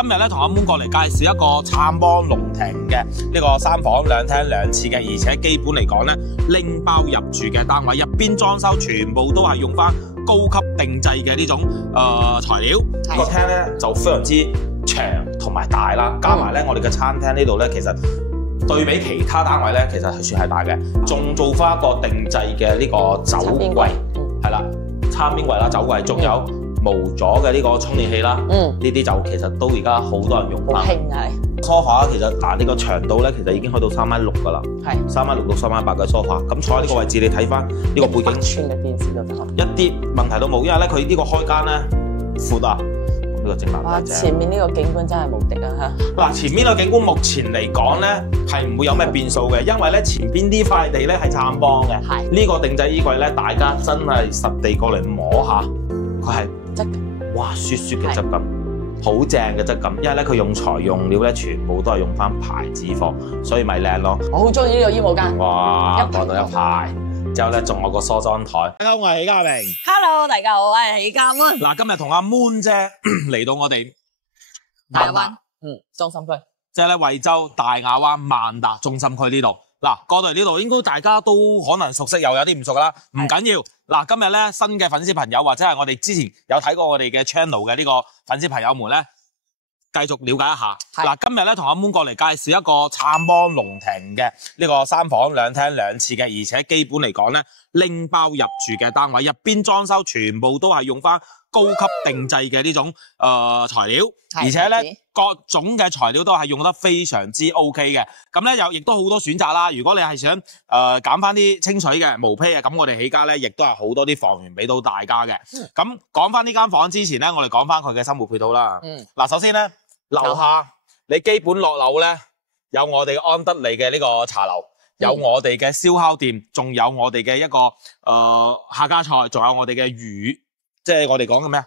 今日咧同阿 Moon 過嚟介紹一個參邦龍庭嘅呢個3房2廳2廁嘅，而且基本嚟講咧拎包入住嘅單位，入邊裝修全部都係用翻高級定製嘅呢種材料。個廳咧就非常之長同埋大啦，加埋咧我哋嘅餐廳呢度咧，其實對比其他單位咧，其實係算係大嘅，仲做翻一個定製嘅呢個酒櫃，係啦，餐邊櫃啦，酒櫃，仲有無阻嘅呢個充電器啦，呢啲就其實都而家好多人用翻。好興係。sofa 其實呢個長度咧，其實已經去到3.6米㗎啦，係3.6米到3.8米嘅 sofa。咁坐喺呢個位置，你睇翻呢個背景，寸嘅電視都得，一啲問題都冇，因為咧佢呢個開間咧闊啊。呢個正難哇！正。前面呢個景觀真係無敵啊嚇！嗱，前面個景觀目前嚟講咧係唔會有咩變數嘅，因為咧前邊呢塊地咧係參邦嘅。係呢個定製衣櫃咧，大家真係實地過嚟摸下，佢係質感，哇雪雪嘅質感，好正嘅質感。因為咧佢用材用料咧全部都係用翻牌子貨，所以咪靚咯。我好中意呢個衣帽間。哇，放到一排。之後咧仲有個梳妝台。大家好，我係喜嘉明。Hello， 大家好，我係喜嘉 Moon。嗱，今日同阿 Moon 姐嚟到我哋大灣中心區，即係咧惠州大亞灣萬達中心區呢度。嗱，過到嚟呢度應該大家都可能熟悉，又有啲唔熟噶啦，唔緊要。嗱，今日咧新嘅粉絲朋友或者係我哋之前有睇過我哋嘅 channel 嘅呢個粉絲朋友們咧，繼續了解一下。嗱，今日咧同阿 Moon 過嚟介紹一個參邦龍庭嘅呢個3房2廳2廁嘅，而且基本嚟講咧拎包入住嘅單位，入邊裝修全部都係用翻高級定製嘅呢種材料，而且咧各種嘅材料都係用得非常之 OK 嘅。咁咧又亦都好多選擇啦。如果你係想揀翻啲清水嘅毛坯嘅，咁我哋喜嘉咧亦都係好多啲房源俾到大家嘅。咁講翻呢間房之前咧，我哋講翻佢嘅生活配套啦。嗱，首先咧樓下你基本落樓咧有我哋安德利嘅呢個茶樓，有我哋嘅燒烤店，仲有我哋嘅一個客家菜，仲有我哋嘅魚。即係我哋講嘅咩啊？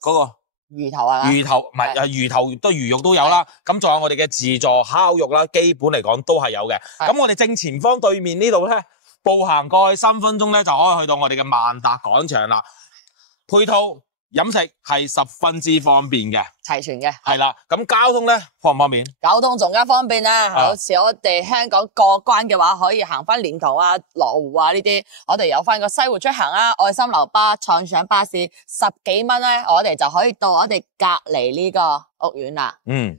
嗰個魚頭啊？魚頭唔係魚頭都魚肉都有啦。咁仲有我哋嘅自助烤肉啦，基本嚟講都係有嘅。咁我哋正前方對面呢度咧，步行過去3分鐘咧就可以去到我哋嘅萬達廣場啦。配套飲食係十分之方便嘅，齊全嘅。係啦。咁交通咧方唔方便？交通仲加方便啊！好似我哋香港過關嘅話，可以行翻蓮塘啊、羅湖啊呢啲，我哋有翻個西湖出行啊、愛心樓巴、創想巴士，10幾蚊咧，我哋就可以到我哋隔離呢個屋苑啦。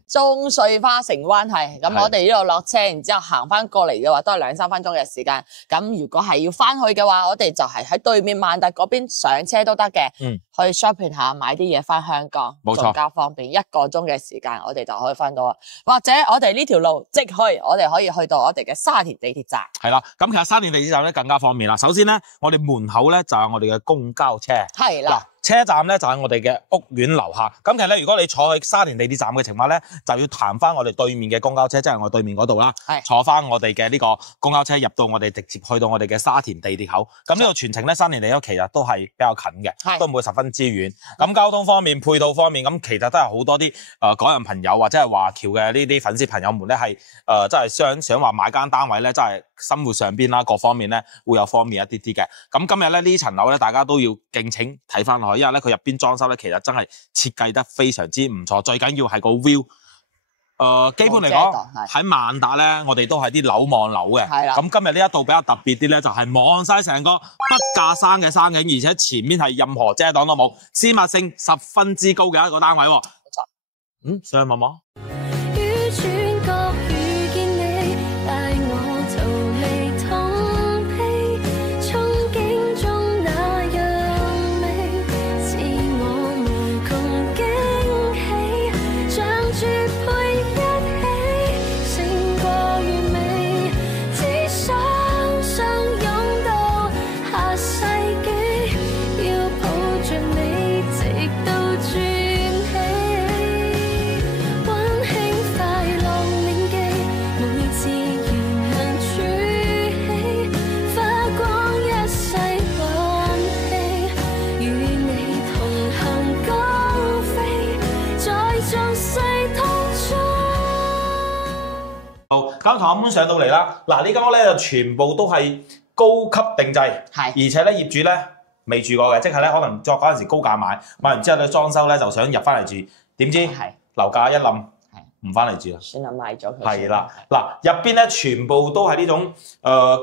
中穗花城灣係，咁我哋呢度落車，然之後行翻過嚟嘅話，都係2-3分鐘嘅時間。咁如果係要翻去嘅話，我哋就係喺對面萬達嗰邊上車都得嘅。去 shopping 下買啲嘢翻香港，冇錯，仲加方便，1個鐘嘅時間，我哋就可以翻到啊。或者我哋呢條路即去，我哋可以去到我哋嘅沙田地鐵站。係啦，咁其實沙田地鐵站咧更加方便啦。首先咧，我哋門口咧就係我哋嘅公交車。係啦。車站咧就喺我哋嘅屋苑樓下。咁其實咧，如果你坐去沙田地鐵站嘅情況咧，就要行翻我哋對面嘅公交車，即係我對面嗰度啦。坐翻我哋嘅呢個公交車入到我哋直接去到我哋嘅沙田地鐵口。咁呢個全程咧，沙田地鐵口其實都係比較近嘅，都唔會十分之遠。咁交通方面、配套方面，咁其實都係好多啲港人朋友或者係華僑嘅呢啲粉絲朋友們咧，係真係想話買間單位咧，真係生活上邊啦各方面咧會有方便一啲啲嘅。咁今日咧呢層樓咧，大家都要敬請睇翻落去。因為咧佢入邊裝修咧，其實真係設計得非常之唔錯，最緊要係個 view。基本嚟講喺萬達咧，我哋都係啲樓望樓嘅。係啦。咁今日呢一度比較特別啲咧，就係望晒成個筆架山嘅山景，而且前面係任何遮擋都冇，私密性十分之高嘅一個單位。冇錯。上去望望。咁同阿 Moon 上到嚟啦，嗱呢間屋咧就全部都係高級定製，而且咧業主咧未住過嘅，即係咧可能作嗰陣時高價買完之後咧裝修咧就想入翻嚟住，點知樓價一冧，唔翻嚟住啦。算啦，賣咗佢。係啦，嗱入邊咧全部都係呢種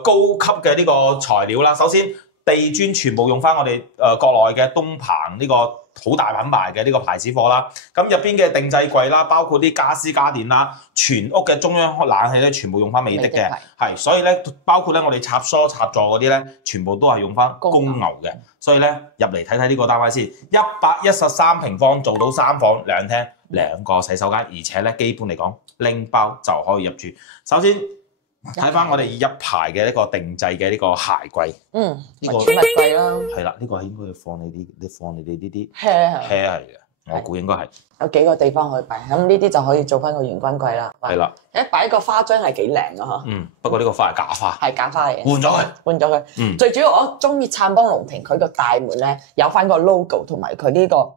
高級嘅呢個材料啦。首先地磚全部用翻我哋國內嘅東鵬呢個好大品牌嘅呢個牌子貨啦。咁入邊嘅定製櫃啦，包括啲家私家電啦，全屋嘅中央冷氣咧全部用翻美的嘅，係所以咧包括咧我哋插梳插座嗰啲咧，全部都係用翻公牛嘅。所以咧入嚟睇睇呢個單位先，113平方做到3房2廳2個洗手間，而且咧基本嚟講拎包就可以入住。首先睇翻我哋一排嘅呢個定製嘅呢個鞋櫃，呢個物櫃啦，係啦，呢個係應該要放你哋呢啲係係嘅，我估應該係有幾個地方可以擺，咁呢啲就可以做翻個玄關櫃啦。係啦，擺個花樽係幾靚啊嚇。不過呢個花係假花，係假花嚟嘅，換咗佢。最主要我中意燦邦龍庭佢個大門咧有翻個 logo 同埋佢呢個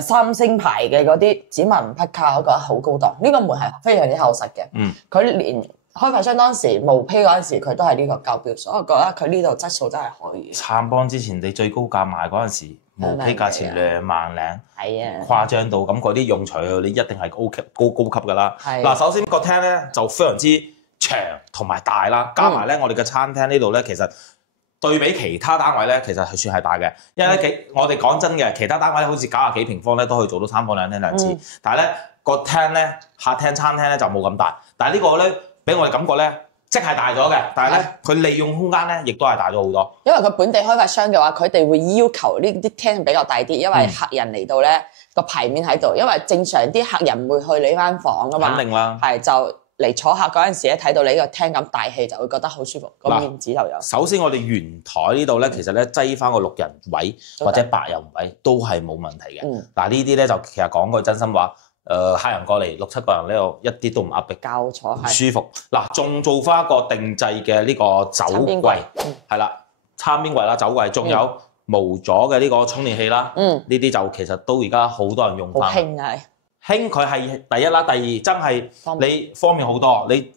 3星牌嘅嗰啲指紋匹卡，我覺得好高檔。呢個門係非常之厚實嘅。佢連開發商當時冒批嗰陣時，佢都係呢個交標，所以我覺得佢呢度質素真係可以。燦邦之前你最高價賣嗰陣時，冒批價錢2萬零，係啊，誇張到咁嗰啲用材你一定係高級㗎啦。嗱，首先個廳咧就非常之長同埋大啦，加埋咧我哋嘅餐廳呢度咧，其實對比其他單位咧，其實係算係大嘅，因為咧我哋講真嘅，其他單位好似90幾平方咧都可以做到3房2廳2廁，但係咧個廳咧客廳餐廳咧就冇咁大，但係呢個咧俾我哋感覺咧即係大咗嘅，但係咧佢利用空間咧亦都係大咗好多。因為佢本地開發商嘅話，佢哋會要求呢啲廳比較大啲，因為客人嚟到咧個牌面喺度，因為正常啲客人唔會去你間房㗎嘛，肯定啦，係就嚟坐客嗰陣時咧，睇到你呢個廳咁大氣，就會覺得好舒服，個面子就有。首先我哋圓台呢度咧，其實咧擠翻個6人位或者8人位都係冇問題嘅。嗱呢啲咧就其實講句真心話。客人過嚟6、7個人呢度一啲都唔壓迫，交坐舒服。嗱，仲做翻一個定製嘅呢個酒櫃，係啦，餐邊櫃啦，酒櫃，仲有無阻嘅呢個充電器啦。呢啲就其實都而家好多人用翻。好興啊！興佢係第一啦，第二真係你方便好多。你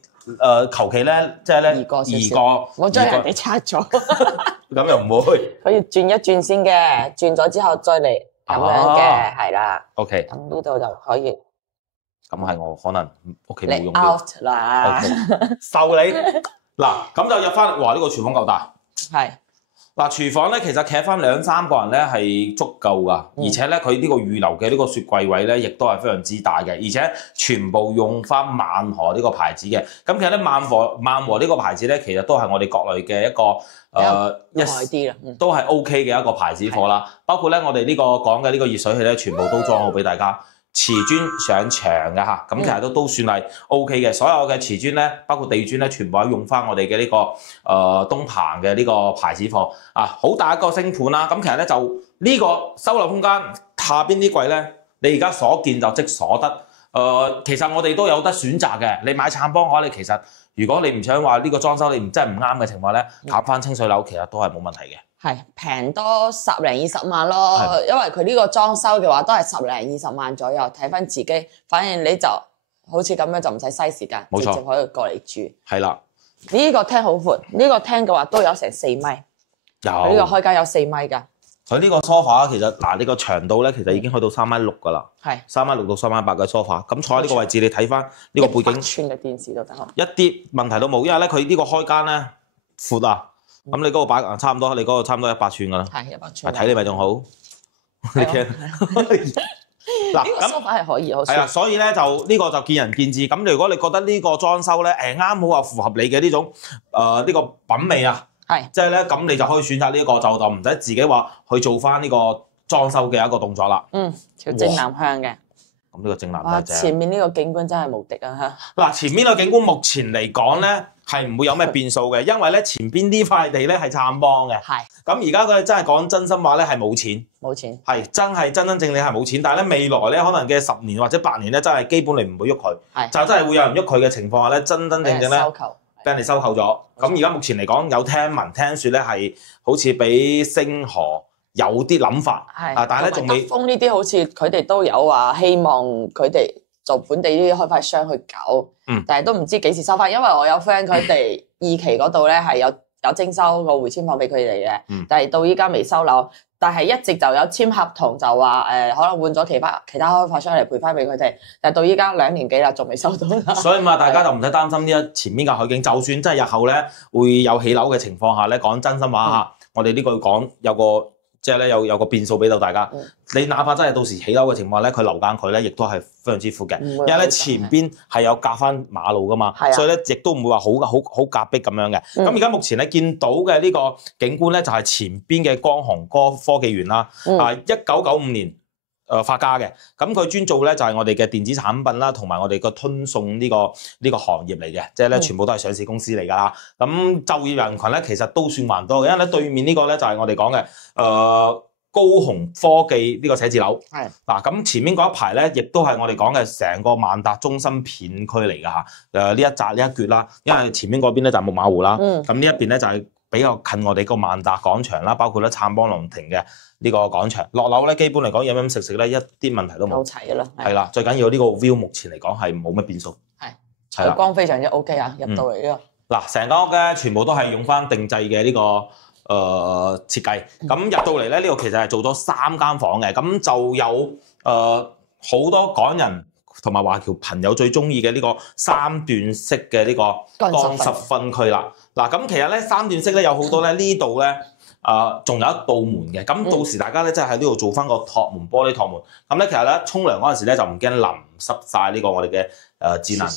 求其咧，即係咧移個，我將人哋拆咗，咁又唔會。佢要轉一轉先嘅，轉咗之後再嚟。咁樣嘅係啦 ，OK，咁呢度就可以。咁係我可能屋企冇用到。你 out 啦，受你嗱，咁就入翻。哇！呢個廚房夠大。係。嗱，廚房咧其實企翻2、3個人咧係足夠噶，而且咧佢呢個預留嘅呢個雪櫃位咧，亦都係非常之大嘅，而且全部用翻萬和呢個牌子嘅。咁其實咧萬和呢個牌子咧，其實都係我哋國內嘅一個都係 OK 嘅一個牌子貨啦。包括咧我哋呢個講嘅呢個熱水器咧，全部都裝好俾大家。瓷磚上牆嘅嚇，咁其實都算係 OK 嘅。所有嘅瓷磚咧，包括地磚咧，全部係用翻我哋嘅呢個東鵬嘅呢個牌子貨啊，好大一個星盤啦。咁其實咧就呢個收納空間下邊啲櫃咧，你而家所見就即所得。其實我哋都有得選擇嘅。你買燦邦嘅話，你其實如果你唔想話呢個裝修你真係唔啱嘅情況咧，揀翻清水樓其實都係冇問題嘅。係平多10零20萬咯，因為佢呢個裝修嘅話都係10零20萬左右，睇翻自己。反正你就好似咁樣就唔使嘥時間，直接可以過嚟住。係啦，呢個廳好闊，呢個廳嘅話都有成4米，有呢個開間有4米㗎。佢呢個 sofa 其實嗱，呢個長度咧其實已經去到3.6米㗎啦，係3.6米到3.8米嘅 sofa。咁坐喺呢個位置，你睇翻呢個背景，寸嘅電視都得，一啲問題都冇，因為咧佢呢個開間咧闊啊。咁你嗰個擺差唔多，你嗰個差唔多100寸㗎啦。係100寸。睇你咪仲好。你驚？嗱，咁 sofa 係可以，係啊，所以咧就呢個就見仁見智。咁如果你覺得呢個裝修咧啱好啊符合你嘅呢種呢個品味啊，係，即係咧咁你就可以選擇呢一個，就唔使自己話去做翻呢個裝修嘅一個動作啦。朝正南向嘅。咁呢個正南真係正。前面呢個景觀真係無敵啊！嗱，前面個景觀目前嚟講咧係唔會有咩變數嘅，因為咧前邊呢塊地咧係燦邦嘅。係。咁而家佢真係講真心話咧係冇錢。冇錢。係真正係冇錢，但係咧未來咧可能嘅10年或者8年咧真係基本你唔會喐佢。係。就真係會有人喐佢嘅情況下咧，真正咧收購，俾人哋收購咗。咁而家目前嚟講有聽聞聽説咧係好似俾星河有啲諗法，但係咧仲未。德豐呢啲好似佢哋都有話希望佢哋做本地呢啲開發商去搞，但係都唔知幾時收翻。因為我有 friend 佢哋2期嗰度咧係有有徵收個回遷房俾佢哋嘅，嗯但係到依家未收樓，但係一直就有簽合同，就話可能換咗其他開發商嚟賠翻俾佢哋，但係到依家2年幾啦，仲未收到啦。所以嘛，大家就唔使擔心呢一前面嘅海景，就算真係日後咧會有起樓嘅情況下咧，講真心話嚇，我哋呢句講有個即係咧有個變數俾到大家。你哪怕真係到時起樓嘅情況咧，佢樓間距咧亦都係非常之闊嘅，因為咧前邊係有隔翻馬路噶嘛，所以咧亦都唔會話好夾迫咁樣嘅。咁而家目前咧見到嘅呢個景觀咧，就係前邊嘅光雄科技園啦。1995年發家嘅，咁佢專做咧就係我哋嘅電子產品啦，同埋我哋個吞送呢個行業嚟嘅，即係咧全部都係上市公司嚟㗎啦。咁就業人群咧其實都算還多嘅，因為咧對面呢個咧就係我哋講嘅高雄科技呢個寫字樓。係嗱，咁前面嗰一排咧，亦都係我哋講嘅成個萬達中心片區嚟㗎嚇。呢一紮呢一橛啦，因為前面嗰邊咧就係木馬湖啦，咁呢一邊咧就係比較近我哋個萬達廣場啦，包括咧燦邦龍庭嘅呢個廣場。落樓咧，基本嚟講飲食咧一啲問題都冇。夠齊㗎啦。係啦，最緊要呢個 view 目前嚟講係冇乜變數。係佢光非常之 OK 啊，入到嚟呢個。嗱，成間屋咧全部都係用翻定制嘅呢個設計。咁入到嚟咧，呢度其實係做咗3間房嘅，咁就有好多港人同埋華僑朋友最中意嘅呢個3段式嘅呢個乾濕分區啦。嗱，咁其實咧3段式咧有好多咧呢度咧仲有一道門嘅，咁到時大家咧即係喺呢度做翻個托門玻璃托門，咁咧其實咧沖涼嗰陣時咧就唔驚淋濕晒呢個我哋嘅智能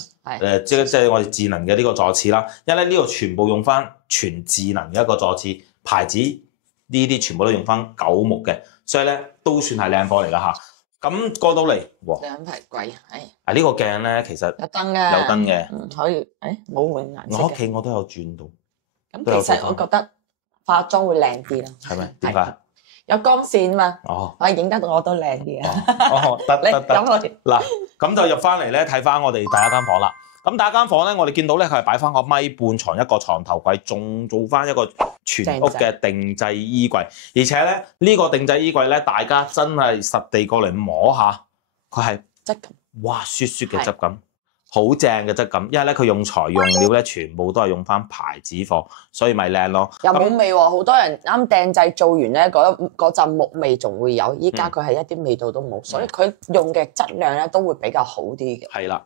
即係我哋智能嘅呢個坐廁啦，因為咧呢度全部用翻全智能嘅一個坐廁牌子，呢啲全部都用翻9木嘅，所以咧都算係靚貨嚟㗎嚇。咁過到嚟，哇！兩排櫃係。呢個鏡咧其實有燈嘅。有燈嘅。可以冇換顏色。我屋企我都有轉到。咁其實我覺得化妝會靚啲咯。係咪？點解？有光線嘛。哦。我影得到我都靚啲啊。得。咁我嗱，咁就入翻嚟咧，睇翻我哋第一間房啦。咁第一間房咧，我哋見到咧，佢係擺翻個米半床一個床頭櫃，仲做翻一個全屋嘅定制衣櫃，而且咧呢個定制衣櫃咧，大家真係實地過嚟摸下，佢係質感，哇雪雪嘅質感，好正嘅質感，因為咧佢用材用料咧全部都係用翻牌子貨，所以咪靚咯。又冇味喎，好多人啱訂製做完咧，嗰陣木味仲會有，依家佢係一啲味道都冇，所以佢用嘅質量咧都會比較好啲嘅。係啦。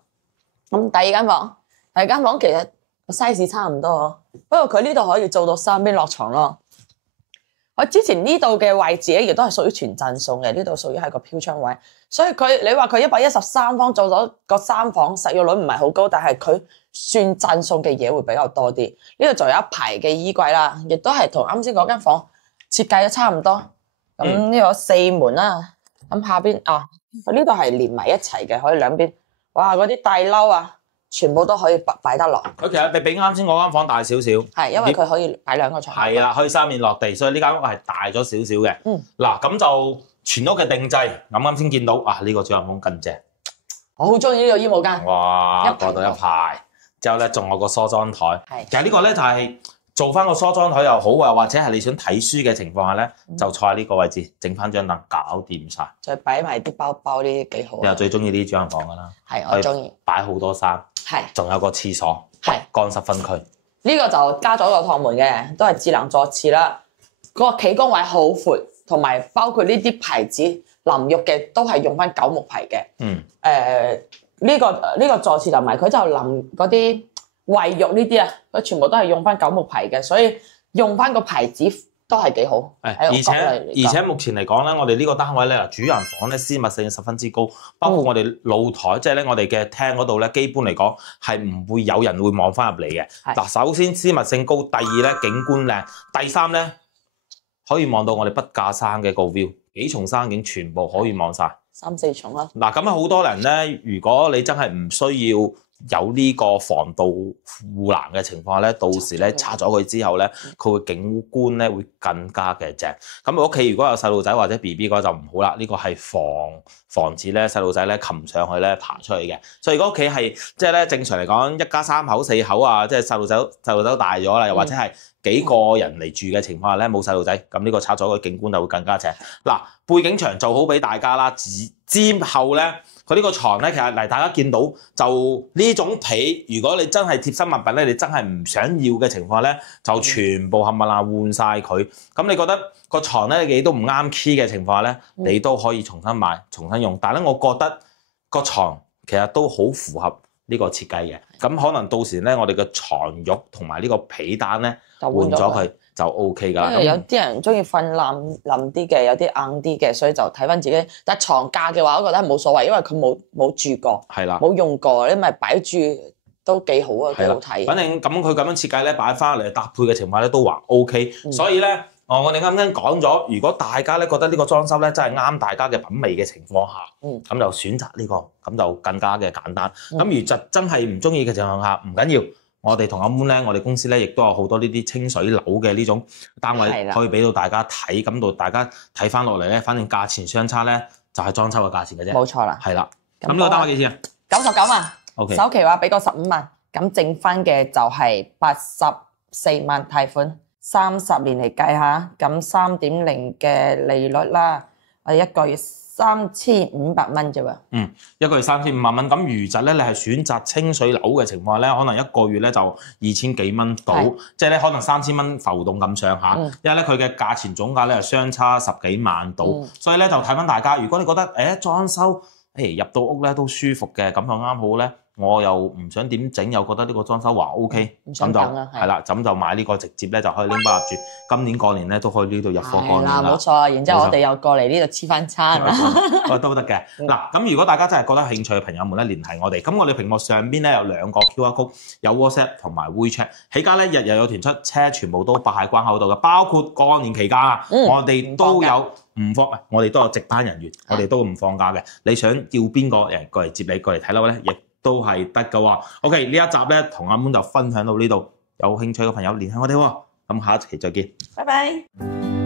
咁第二間房其實個 size 差唔多，不過佢呢度可以做到3邊落床咯。我之前呢度嘅位置咧，亦都係屬於全贈送嘅，呢度屬於係個飄窗位，所以你話佢113方做咗個3房，實用率唔係好高，但係佢算贈送嘅嘢會比較多啲。呢度仲有一排嘅衣櫃啦，亦都係同啱先嗰間房設計都差唔多。咁呢個4門啦，咁下邊呢度係連埋一齊嘅，可以兩邊。哇！嗰啲大褸啊，全部都可以擺得落。佢其實比啱先嗰間房大少少。係，因為佢可以擺2個床。係啦，可以3面落地，所以呢間屋係大咗少少嘅。嗱，咁就全屋嘅定制，啱先見到呢個主人房更正。我好中意呢個衣帽間。哇！過到一排，之後咧仲有個梳妝台。係。其實呢個咧就係做翻個梳妝台又好啊，或者係你想睇書嘅情況下咧，就坐喺呢個位置，整翻張凳，搞掂晒。再擺埋啲包包，呢啲幾好。你又最中意呢啲主人房噶啦。係，我中意。擺好多衫。係。仲有個廁所。係。乾濕分區。呢個就加咗個趟門嘅，都係智能坐廁啦。個企缸位好闊，同埋包括呢啲牌子淋浴嘅都係用翻9木牌嘅。呢個坐廁同埋佢就淋嗰啲衛浴呢啲啊，佢全部都係用翻9木牌嘅，所以用翻個牌子都係幾好。而且目前嚟講咧，我哋呢個單位咧，主人房咧私密性十分之高，包括我哋露台，即係咧我哋嘅廳嗰度咧，基本嚟講係唔會有人會望翻入嚟嘅。嗱，首先私密性高，第二咧景觀靚，第三咧可以望到我哋筆架山嘅個 view，幾重山景全部可以望晒。3、4重啦。嗱，咁好多人咧，如果你真係唔需要有呢個防盜護欄嘅情況下咧，到時咧拆咗佢之後咧，佢會景觀咧會更加嘅正。咁屋企如果有細路仔或者 BB 嗰就唔好啦，呢個係防止咧細路仔咧擒上去咧爬出去嘅。所以如果屋企係即係咧正常嚟講，一家3口4口啊，即係細路仔大咗啦，又或者係幾個人嚟住嘅情況下咧，冇細路仔，咁呢個拆咗個景觀就會更加正。嗱，背景牆做好俾大家啦，之後咧，佢呢個床咧，其實嚟大家見到就呢種被，如果你真係貼身物品咧，你真係唔想要嘅情況咧，就全部冚唪唥換晒佢。咁你覺得個床咧你都唔啱 key 嘅情況下咧，你都可以重新買、重新用。但係咧，我覺得個床其實都好符合呢個設計嘅。咁可能到時咧，我哋嘅床褥同埋呢個被單咧換咗佢就 OK 㗎啦。因為有啲人中意瞓冧啲嘅，有啲硬啲嘅，所以就睇翻自己。但係床架嘅話，我覺得係冇所謂，因為佢冇住過，係啦，冇用過，你咪擺住都幾好啊，幾好睇。反正咁佢咁樣設計咧，擺翻嚟搭配嘅情況咧都還 OK。所以咧，我哋啱啱講咗，如果大家咧覺得呢個裝修咧真係啱大家嘅品味嘅情況下，咁就選擇呢個，咁就更加嘅簡單。咁如就真係唔中意嘅情況下，唔緊要。我哋同阿 Moon 咧，我哋公司咧亦都有好多呢啲清水樓嘅呢種單位可以俾到大家睇，咁到大家睇翻落嚟咧，反正價錢相差咧就係裝修嘅價錢嘅啫。冇錯啦，係啦。咁呢個單位幾錢啊？99萬。OK。首期話俾個15萬，咁剩翻嘅就係84萬貸款，30年嚟計下，咁3.0嘅利率啦，一個月3500蚊啫喎。一個月3500蚊。咁餘值咧，你係選擇清水樓嘅情況下咧，可能一個月咧就2000幾蚊到，即係咧可能3000蚊浮動咁上下。因為咧佢嘅價錢總價咧係相差10幾萬到，所以咧就睇翻大家。如果你覺得裝修入到屋咧都舒服嘅，咁就啱好咧。我又唔想點整，又覺得呢個裝修還 OK， 咁就係啦，咁就買呢個直接咧就可以拎包入住。今年過年咧都可以呢度入貨過年啦。冇錯，然之後我哋又過嚟呢度黐翻餐都得嘅。嗱，咁如果大家真係覺得興趣嘅朋友們咧，聯繫我哋。咁我哋屏幕上邊咧有2個 QR code， 有 WhatsApp 同埋 WeChat。起家咧日日有團出，車全部都擺喺關口度嘅，包括過年期間啊，我哋都有我哋都有值班人員，我哋都唔放假嘅。你想叫邊個人過嚟接你過嚟睇樓咧，亦都係得㗎喎。OK，呢一集咧同阿 Moon 就分享到呢度，有興趣嘅朋友聯繫我哋喎。咁下一期再見，拜拜。